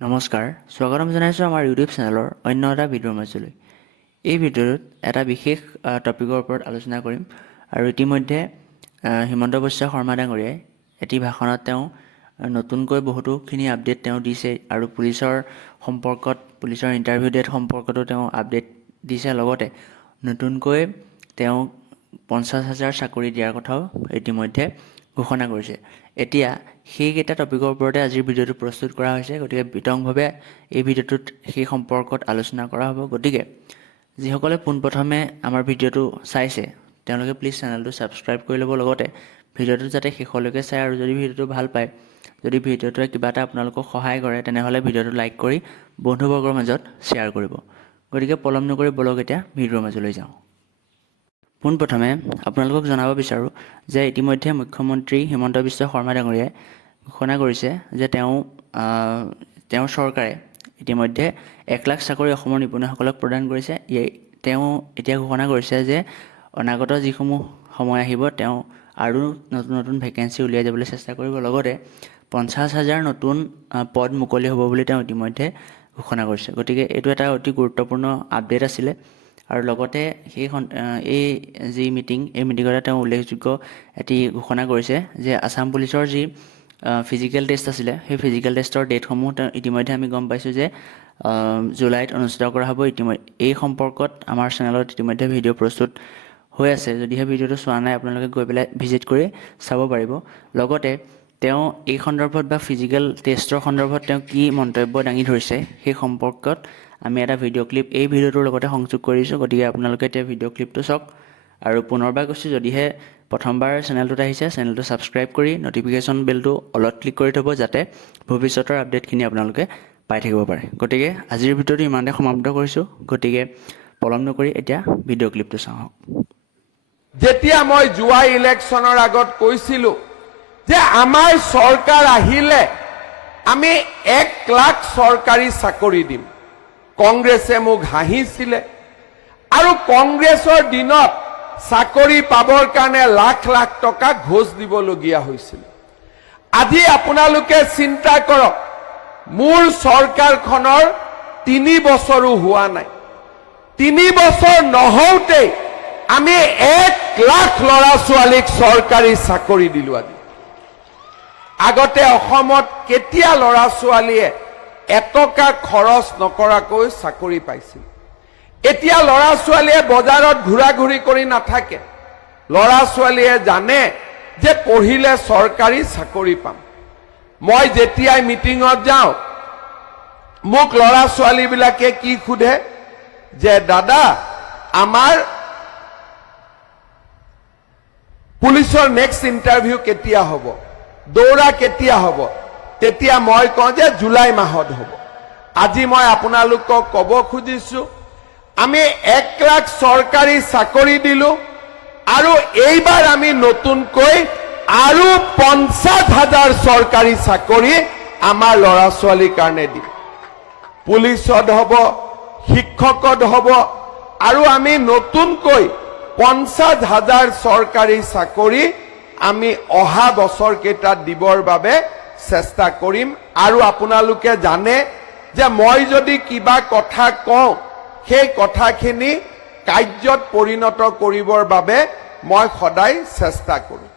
নমস্কাৰ স্বাগতম জনাইছোঁ আমাৰ ইউটিউব চেনেলৰ অন্য এটা ভিডিঅ'ৰ মাজলৈ। এই ভিডিঅ'ত এটা বিশেষ টপিকৰ ওপৰত আলোচনা কৰিম আৰু ইতিমধ্যে হিমন্ত বিশ্ব শৰ্মা ডাঙৰীয়াই এটি ভাষণত তেওঁ নতুনকৈ বহুতোখিনি আপডেট তেওঁ দিছে আৰু পুলিচৰ ইণ্টাৰভিউ ডেট সম্পৰ্কতো তেওঁ আপডেট দিছে। লগতে নতুনকৈ তেওঁ 50,000 চাকৰি দিয়াৰ কথাও ইতিমধ্যে ঘোষণা কৰিছে। এতিয়া সেইকেইটা টপিকৰ ওপৰতে আজিৰ ভিডিঅ'টো প্ৰস্তুত কৰা হৈছে, গতিকে বিতংভাৱে এই ভিডিঅ'টোত সেই সম্পৰ্কত আলোচনা কৰা হ'ব। গতিকে যিসকলে পোনপ্ৰথমে আমাৰ ভিডিঅ'টো চাইছে তেওঁলোকে প্লিজ চেনেলটো ছাবস্ক্ৰাইব কৰি ল'ব। লগতে ভিডিঅ'টো যাতে শেষলৈকে চায় আৰু যদি ভিডিঅ'টো ভাল পায়, যদি ভিডিঅ'টোৱে কিবা এটা আপোনালোকক সহায় কৰে, তেনেহ'লে ভিডিঅ'টো লাইক কৰি বন্ধুবৰ্গৰ মাজত শ্বেয়াৰ কৰিব। গতিকে পলম নকৰি বলক এতিয়া ভিডিঅ'ৰ মাজলৈ যাওঁ। পোনপ্ৰথমে আপোনালোকক জনাব বিচাৰোঁ যে ইতিমধ্যে মুখ্যমন্ত্ৰী হিমন্ত বিশ্ব শৰ্মা ডাঙৰীয়াই ঘোষণা কৰিছে যে তেওঁৰ চৰকাৰে ইতিমধ্যে 1 লাখ চাকৰি অসমৰ নিবনুৱাসকলক প্ৰদান কৰিছে। তেওঁ এতিয়া ঘোষণা কৰিছে যে অনাগত যিসমূহ সময় আহিব তেওঁ আৰু নতুন নতুন ভেকেঞ্চি উলিয়াই যাবলৈ চেষ্টা কৰিব। লগতে 50,000 নতুন পদ মুকলি হ'ব বুলি তেওঁ ইতিমধ্যে ঘোষণা কৰিছে। গতিকে এইটো এটা অতি গুৰুত্বপূৰ্ণ আপডেট আছিলে। আৰু লগতে এই যি মিটিঙত তেওঁ উল্লেখযোগ্য এটি ঘোষণা কৰিছে যে আছাম পুলিচৰ যি ফিজিকেল টেষ্ট আছিলে, সেই ফিজিকেল টেষ্টৰ ডেটসমূহ ইতিমধ্যে আমি গম পাইছোঁ যে জুলাইত অনুষ্ঠিত কৰা হ'ব। এই সম্পৰ্কত আমাৰ চেনেলত ইতিমধ্যে ভিডিঅ' প্ৰস্তুত হৈ আছে। যদিহে ভিডিঅ'টো চোৱা নাই আপোনালোকে গৈ পেলাই ভিজিট কৰি চাব পাৰিব। লগতে তেওঁ এই সন্দৰ্ভত বা ফিজিকেল টেষ্টৰ সন্দৰ্ভত তেওঁ কি মন্তব্য দাঙি ধৰিছে সেই সম্পৰ্কত আমি এটা ভিডিঅ' ক্লিপ এই ভিডিঅ'টোৰ লগতে সংযোগ কৰিছোঁ। গতিকে আপোনালোকে এতিয়া ভিডিঅ' ক্লিপটো চাওক। আৰু পুনৰবাৰ কৈছোঁ, যদিহে প্ৰথমবাৰ চেনেলটোত আহিছে, চেনেলটো ছাবস্ক্ৰাইব কৰি ন'টিফিকেশ্যন বেলটো অলত ক্লিক কৰি থ'ব, যাতে ভৱিষ্যতৰ আপডেটখিনি আপোনালোকে পাই থাকিব পাৰে। গতিকে আজিৰ ভিডিঅ'টো ইমানতে সমাপ্ত কৰিছোঁ। গতিকে পলম নকৰি এতিয়া ভিডিঅ' ক্লিপটো চাওঁ। যেতিয়া মই যোৱা ইলেকশ্যনৰ আগত কৈছিলোঁ যে আমাৰ চৰকাৰ আহিলে আমি 1 লাখ চৰকাৰী চাকৰি দিম, কংগ্ৰেছে মোক হাঁহিছিলে আৰু কংগ্ৰেছৰ দিনত চাকৰি পাবৰ কাৰণে লাখ লাখ টকা ঘোষ দিবলগীয়া হৈছিল। আজি আপোনালোকে চিন্তা কৰক, মোৰ চৰকাৰখনৰ 3 বছৰো হোৱা নাই। 3 বছৰ নহওঁতেই আমি 1 লাখ ল'ৰা ছোৱালীক চৰকাৰী চাকৰি দিলো। আগতে অসমত কেতিয়া ল'ৰা ছোৱালীয়ে এটকা খৰচ নকৰাকৈ চাকৰি পাইছিল? এতিয়া ল'ৰা ছোৱালীয়ে বজাৰত ঘূৰা ঘূৰি কৰি নাথাকে। ল'ৰা ছোৱালীয়ে জানে যে পঢ়িলে চৰকাৰী চাকৰি পাম। মই যেতিয়াই মিটিঙত যাওঁ, মোক ল'ৰা ছোৱালীবিলাকে কি সোধে যে দাদা আমাৰ পুলিচৰ নেক্সট ইণ্টাৰভিউ কেতিয়া হ'ব, দৌৰা কেতিয়া হ'ব? তেতিয়া মই কওঁ যে জুলাই মাহত হ'ব। আজি মই আপোনালোকক ক'ব খুজিছোঁ, আমি 1 লাখ চৰকাৰী চাকৰি দিলো আৰু এইবাৰ আমি নতুনকৈ আৰু 50,000 চৰকাৰী চাকৰি আমাৰ ল'ৰা ছোৱালীৰ কাৰণে দিম। পুলিচত হ'ব, শিক্ষকত হ'ব আৰু আমি নতুনকৈ 50,000 চৰকাৰী চাকৰি আমি অহা বছৰ কেইটাত দিবৰ বাবে চেষ্টা কৰিম। আৰু আপোনালোকে জানে যে মই যদি কিবা কথা কওঁ, সেই কথাখিনি কাৰ্যত পৰিণত কৰিবৰ বাবে মই সদায় চেষ্টা কৰোঁ।